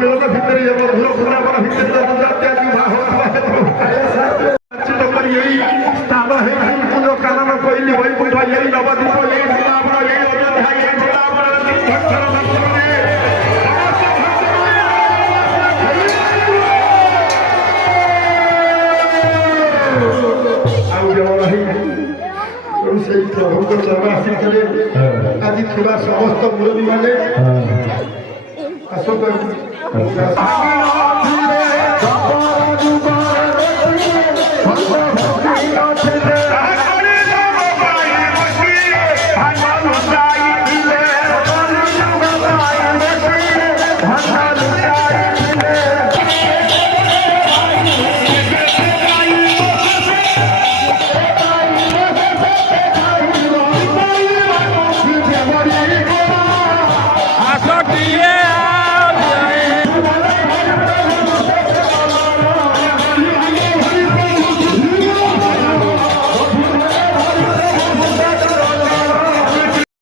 ମିଳନ ଭିତରେ ଏ ମଧୁର ବୃନ୍ଦାବନ ଭିତରେ ବିବାହ କରି ଏଇ ସ୍ଥାନ ହେଇ ପୁଣ୍ୟ କାନନ କହିଲି ବୈକୁଣ୍ଠ ଏଇ ନବଦ୍ୱୀପ ଏଇ ବୃନ୍ଦାବନ ଏଇ ଅଯୋଧ୍ୟା ଏଇ ବୃନ୍ଦାବନ ଆଉ ଜଣ ସେଇ ପ୍ରଭୁଙ୍କ ଜନ୍ମ ଆସିଥିଲେ ଆଜି ଥିବା ସମସ୍ତ ମୁରବୀ ମାନେ ଆସନ୍ତୁ